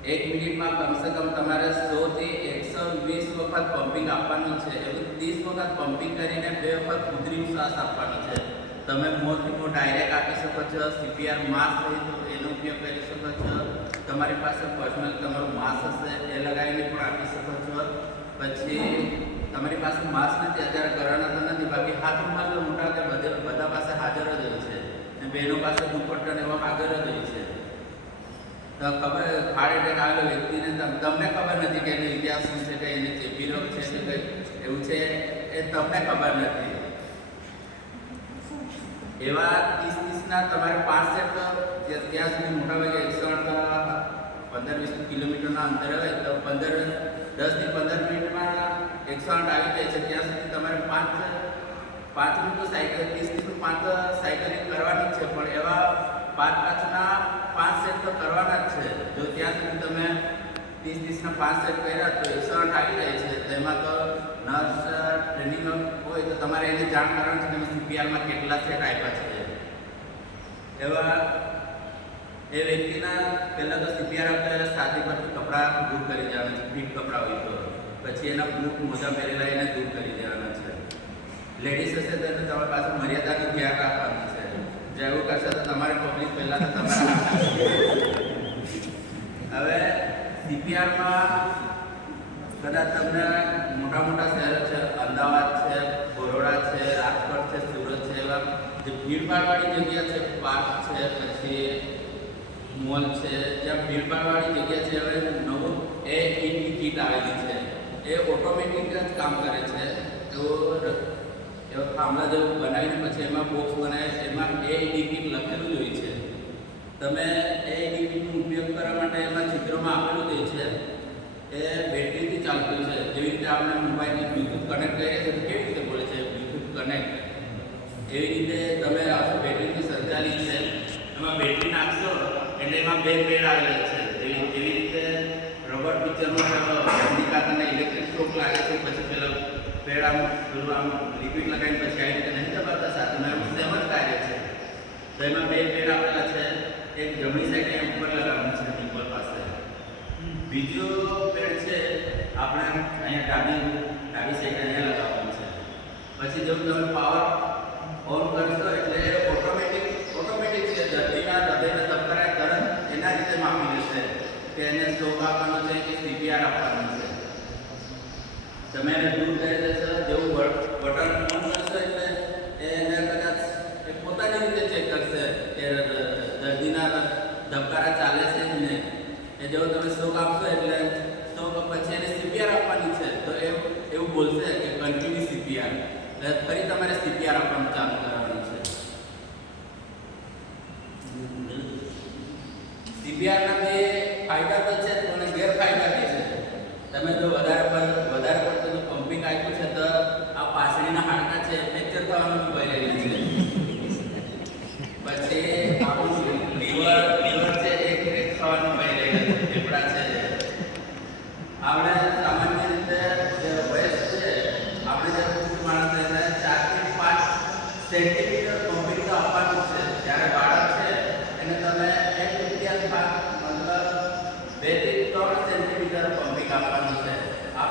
એક મિનિટમાં કમસે કમ તમારે સો થી એકસો વીસ વખત પમ્પિંગ આપવાનું છે. એવું ત્રીસ વખત પમ્પિંગ કરીને બે વખત કૃત્રિમ શ્વાસ આપવાનો છે. તમે મોંથી મોં ડાયરેક્ટ આપી શકો છો સીપીઆર માસ્ક હોય એનો ઉપયોગ કરી શકો છો. તમારી પાસે પર્સનલ તમારું માસ્ક હશે, એ લગાવીને પણ આપી શકો છો. પછી તમારી પાસે માસ્ક નથી અત્યારે કરવાના તો નથી બાકી હાથ ઉપર તો મોટા બધે પાસે હાજર જ હોય છે. બહેનો પાસે દુપટ્ટો એવો હાજર જ હોય છે. તો ખબર હાર્ટ એટેક આવેલો વ્યક્તિને તમને ખબર નથી કે એનો ઇતિહાસ શું છે, કે એને ચેપી રોગ છે, કે એવું છે, એ તમને ખબર નથી. એવા ત્રીસ ત્રીસના તમારે પાંચ સેટ જે ત્યાં સુધી મોટા ભાગે એકસો આઠ પંદર વીસ કિલોમીટરના અંતરે હોય, તો પંદર, દસથી પંદર મિનિટમાં એકસો આઠ આવી જાય છે. ત્યાં સુધી તમારે પાંચ પાંચમી તો સાયકલ ત્રીસ તો પાંચ સાયકલિંગ કરવાની છે. પણ એવા પાંચ પાંચના પાંચ સેટ તો કરવાના જ છે જો ત્યાં સુધી તમે ત્રીસ ત્રીસના પાંચ સેટ કર્યા તો એકસો આઠ આવી જાય છે. તો એમાં તો નર્સ ટ્રેનિંગ હોય તો તમારે એને જાણ કરવાની છે તમે સીપીઆરમાં કેટલા સેટ આપ્યા છે. એવા એ વ્યક્તિના પહેલાં તો સીપીઆર આપતા પહેલા છાતી પરથી કપડાં દૂર કરી દેવાના છે, ફીટ કપડાં હોય તો. પછી એના બૂટ મોજા પહેરેલા એને દૂર કરી દેવાના છે. લેડીઝ હશે તો એને તમારી પાસે મર્યાદાનું ધ્યાન રાખવાનું છે. જેવું કરશે તો તમારે પબ્લિક પહેલાં તો તમારા હવે સીપીઆરમાં કદાચ તમને મોટા મોટા શહેરો છે, અમદાવાદ છે, બરોડા છે, રાજકોટ છે, સુરત છે, એવા જે ભીડભાડવાળી જગ્યા છે, પાર્ક છે, પછી મોલ છે, જ્યાં ભીડભાડવાળી જગ્યા છે, હવે નવું એ ઈ કીટ આવેલી છે. એ ઓટોમેટિક જ કામ કરે છે. તો થાંભલા જેવું બનાવીને પછી એમાં બોક્સ બનાવે, એમાં એ કીટ લખેલું જ હોય છે. તમે એ કીટનો ઉપયોગ કરવા માટે એમાં ચિત્રોમાં આપેલું જ હોય છે એ બેટરીથી ચાલતું છે. જેવી રીતે આપણે મોબાઈલને બ્લૂટૂથ કનેક્ટ કરીએ છીએ કેવી રીતે બોલે છે બ્લૂટૂથ કનેક્ટ એવી રીતે તમે બેટરીથી સંચાલિત છે, એમાં બેટરી નાખશો, એટલે એમાં બે પેડ આવેલા છે. એવી એવી રીતે રબર પિક્ચરમાં રજનીકાંત ઇલેક્ટ્રિક સ્ટોક લાગે છે, પછી પેલા પેડ આમ, પેલું આમ લિક્વિડ લગાવીને પછી આવી રીતે નહીં દબાવતા, સાથે એમ સેમ જ કાર્ય છે. તો એમાં બે પેડ આપેલા છે. એક જમણી સાઈડે ઉપર લગાવવાનું છે નિમ્બલ પાસે. બીજો આપણે અહીંયા ડાબી ડાબી સાઈડ અહીંયા લગાવવાનું છે. પછી જો તમે પાવર ઓન કરશો એટલે ઓટોમેટિક ઓટોમેટિક છે. દર્દીના હૃદયના ધબકારા તરત એના રીતે માપી લેશે કે એને સ્ટ્રોક આપવાનો છે કે સીપીઆર આપવાનું છે. તમે એને દૂર કરી દેશો, જેવું બટન ઓન કરશો એટલે એને કદાચ એ પોતાની રીતે ચેક કરશે કે દર્દીના ધબકારા ચાલે છે ને એ જેવું તમે સ્ટ્રોક આપશો એટલે સ્ટ્રોક પછી એને સીપીઆર આપવાની છે, તો એ એવું બોલશે કે કન્ટિન્યુ સીપીઆર એટલે ફરી તમારે સીપીઆર આપવાનું ચાલુ કરવાનું છે. સીપીઆરના બે ફાયદા તો છે, પણ ગેરફાયદા બી છે. તમે જો વધારે પડતું જો પમ્પિંગ આપ્યું છે તો આ પાસળીના હાડકા છે ફ્રેક્ચર થવાનું ભય રહેલું છે પછી આપણું લીવર લીવર છે એ ક્રેક થવાનું ભય રહેલું છે ફેફડા છે આપણે સામાન્ય રીતે જે વયસ છે આપણે જે પુરુષ માણસ છે એને ચારથી પાંચ સેન્ટીમીટર પમ્પિંગ તો આપવાનું છે જ્યારે બાળક છે એને તમે એક તૃતીયાંશ ભાગ મતલબ બેથી ત્રણ સેન્ટીમીટર પમ્પિંગ આપવાનું છે. આ